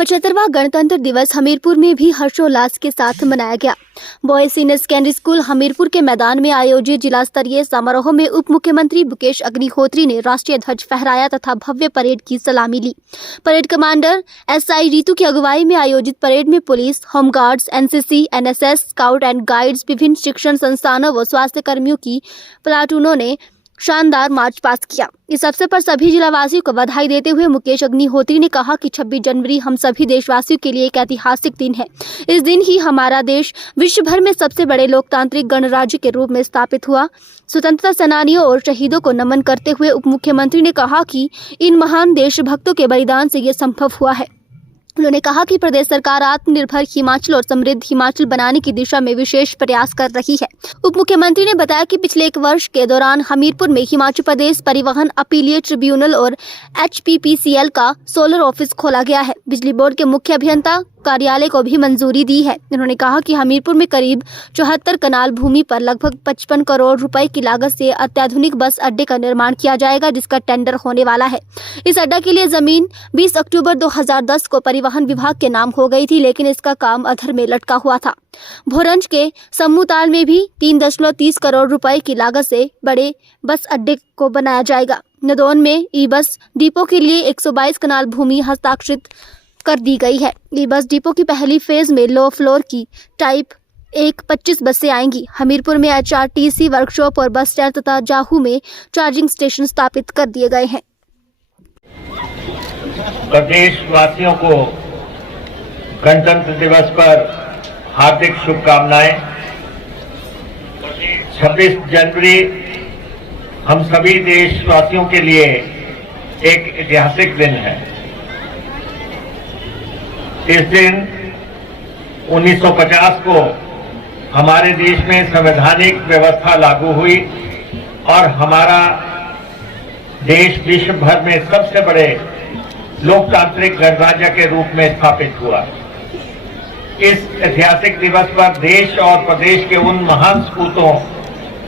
75वां गणतंत्र दिवस हमीरपुर में भी हर्षोल्लास के साथ मनाया गया। Boys senior secondary school Hamirpur के मैदान में आयोजित जिला स्तरीय समारोह में उप मुख्यमंत्री मुकेश अग्निहोत्री ने राष्ट्रीय ध्वज फहराया तथा भव्य परेड की सलामी ली। परेड कमांडर SI रितु की अगुवाई में आयोजित परेड में police, home guards, NCC, NSS, scout and guides, विभिन्न शिक्षण संस्थानों व स्वास्थ्य कर्मियों की प्लाटूनों ने शानदार मार्च पास्ट किया। इस अवसर पर सभी जिलावासियों को बधाई देते हुए मुकेश अग्निहोत्री ने कहा कि 26 जनवरी हम सभी देशवासियों के लिए एक ऐतिहासिक दिन है। इस दिन ही हमारा देश विश्व भर में सबसे बड़े लोकतांत्रिक गणराज्य के रूप में स्थापित हुआ। स्वतंत्रता सेनानियों और शहीदों को नमन करते हुए उप मुख्यमंत्री ने कहा कि इन महान देशभक्तों के बलिदान से ये संभव हुआ है। उन्होंने कहा कि प्रदेश सरकार आत्मनिर्भर हिमाचल और समृद्ध हिमाचल बनाने की दिशा में विशेष प्रयास कर रही है। उप मुख्यमंत्री ने बताया कि पिछले 1 वर्ष के दौरान हमीरपुर में हिमाचल प्रदेश परिवहन अपीलीट ट्रिब्यूनल और HPPCL का सोलर ऑफिस खोला गया है। बिजली बोर्ड के मुख्य अभियंता कार्यालय को भी मंजूरी दी है। उन्होंने कहा कि हमीरपुर में करीब 74 कनाल भूमि पर लगभग 55 करोड़ रुपए की लागत से अत्याधुनिक बस अड्डे का निर्माण किया जाएगा, जिसका टेंडर होने वाला है। इस अड्डा के लिए जमीन 20 अक्टूबर 2010 को परिवहन विभाग के नाम हो गई थी, लेकिन इसका काम अधर में लटका हुआ था। भोरंज के समूताल में भी 3.30 करोड़ रुपए की लागत से बड़े बस अड्डे को बनाया जाएगा। नदौन में ई-बस डिपो के लिए 122 कनाल भूमि हस्ताक्षरित कर दी गई है। ई-बस डिपो की पहली फेज में लो फ्लोर की टाइप 1 25 बसें आएंगी। हमीरपुर में HRTC वर्कशॉप और बस स्टैंड तथा जाहू में चार्जिंग स्टेशन स्थापित कर दिए गए हैं। प्रदेश वासियों को गणतंत्र दिवस पर हार्दिक शुभकामनाएं। 26 जनवरी हम सभी देशवासियों के लिए एक ऐतिहासिक दिन है। इस दिन 1950 को हमारे देश में संवैधानिक व्यवस्था लागू हुई और हमारा देश विश्व भर में सबसे बड़े लोकतांत्रिक गणराज्य के रूप में स्थापित हुआ। इस ऐतिहासिक दिवस पर देश और प्रदेश के उन महान सपूतों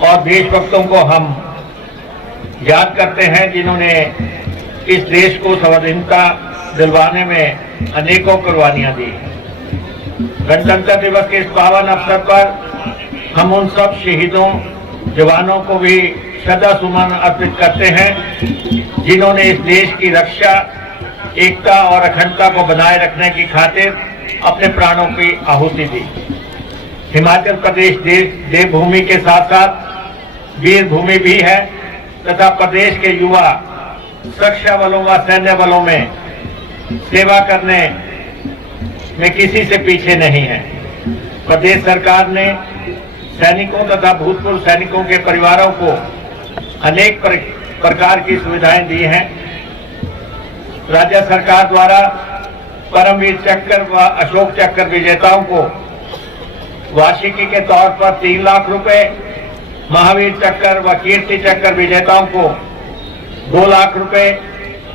और देशभक्तों को हम याद करते हैं जिन्होंने इस देश को स्वाधीनता दिलवाने में अनेकों कुर्बानियां दी। गणतंत्र दिवस के इस पावन अवसर पर हम उन सब शहीदों, जवानों को भी श्रद्धा सुमन अर्पित करते हैं जिन्होंने इस देश की रक्षा, एकता और अखंडता को बनाए रखने की खातिर अपने प्राणों की आहुति दी। हिमाचल प्रदेश देवभूमि के साथ साथ वीर भूमि भी है तथा प्रदेश के युवा सुरक्षा बलों व सैन्य बलों में सेवा करने में किसी से पीछे नहीं है। प्रदेश सरकार ने सैनिकों तथा भूतपूर्व सैनिकों के परिवारों को अनेक प्रकार की सुविधाएं दी हैं। राज्य सरकार द्वारा परमवीर चक्र व अशोक चक्र विजेताओं को वार्षिकी के तौर पर 3 लाख रुपए, महावीर चक्र व कीर्ति चक्र विजेताओं को 2 लाख रुपए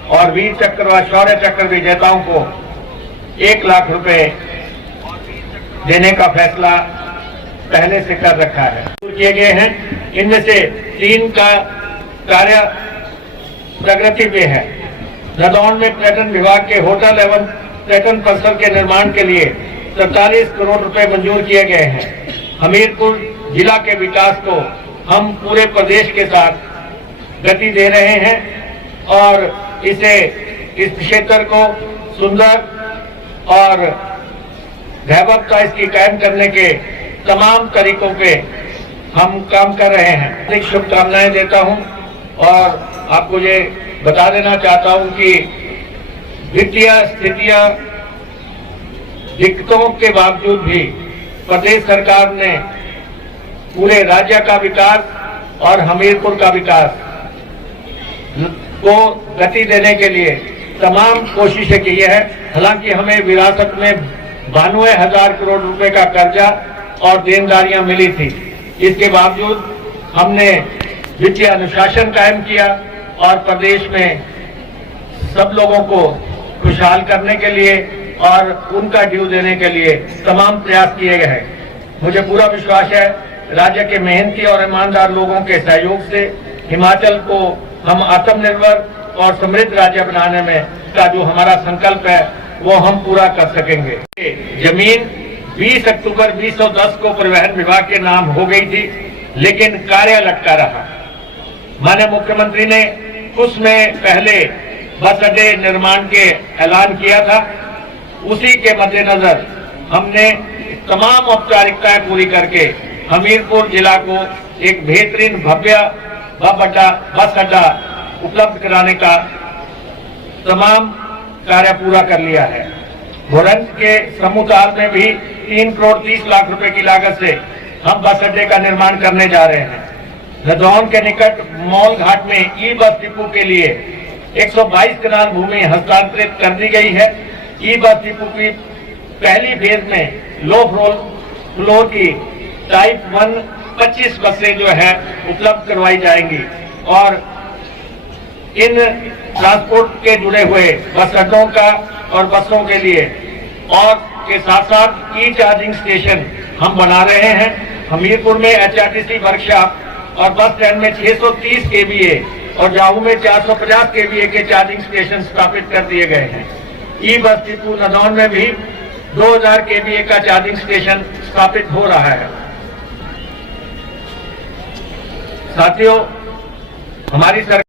और वीर चक्र व शौर्य चक्र विजेताओं को 1 लाख रुपए देने का फैसला पहले से कर रखा है। किए गए हैं, इनमें से 3 का कार्य प्रगति में है। नदौन में पर्यटन विभाग के होटल एवं पर्यटन परिसर के निर्माण के लिए 47 करोड़ रुपए मंजूर किए गए हैं। हमीरपुर जिला के विकास को हम पूरे प्रदेश के साथ गति दे रहे हैं और इस क्षेत्र को सुंदर और वैभवता इसकी कायम करने के तमाम तरीकों पे हम काम कर रहे हैं। अधिक शुभकामनाएं देता हूं और आपको ये बता देना चाहता हूं कि वित्तीय स्थितियां दिक्कतों के बावजूद भी प्रदेश सरकार ने पूरे राज्य का विकास और हमीरपुर का विकास को गति देने के लिए तमाम कोशिशें की है। हालांकि हमें विरासत में 92,000 करोड़ रुपए का कर्जा और देनदारियां मिली थी। इसके बावजूद हमने वित्तीय अनुशासन कायम किया और प्रदेश में सब लोगों को खुशहाल करने के लिए और उनका ड्यू देने के लिए तमाम प्रयास किए गए हैं। मुझे पूरा विश्वास है राज्य के मेहनती और ईमानदार लोगों के सहयोग से हिमाचल को हम आत्मनिर्भर और समृद्ध राज्य बनाने में का जो हमारा संकल्प है वो हम पूरा कर सकेंगे। जमीन 20 अक्टूबर 2010 को परिवहन विभाग के नाम हो गई थी, लेकिन कार्य लटका रहा। माननीय मुख्यमंत्री ने कुछ में पहले बस अड्डे निर्माण के ऐलान किया था। उसी के मद्देनजर हमने तमाम औपचारिकताएं पूरी करके हमीरपुर जिला को एक बेहतरीन भव्य बस अड्डा उपलब्ध कराने का तमाम कार्य पूरा कर लिया है। भोरंज के समूहताल में भी 3 करोड़ 30 लाख रुपए की लागत से हम बस अड्डे का निर्माण करने जा रहे हैं। रदौन के निकट मॉल घाट में ई बस डिपो के लिए 122 कनाल भूमि हस्तांतरित कर दी गई है। ई बस डिपो की पहली फेज में लो फ्लोर की टाइप 1 25 बसें जो है उपलब्ध करवाई जाएंगी और इन ट्रांसपोर्ट के जुड़े हुए बस अड्डों का और बसों के लिए और के साथ साथ ई चार्जिंग स्टेशन हम बना रहे हैं। हमीरपुर में HRTC वर्कशॉप और बस स्टैंड में 630 kVA और जाहू में 450 kVA के चार्जिंग स्टेशन स्थापित कर दिए गए हैं। ई बस डिपो नदौन में भी 2000 kVA का चार्जिंग स्टेशन स्थापित हो रहा है। साथियों, हमारी सरकार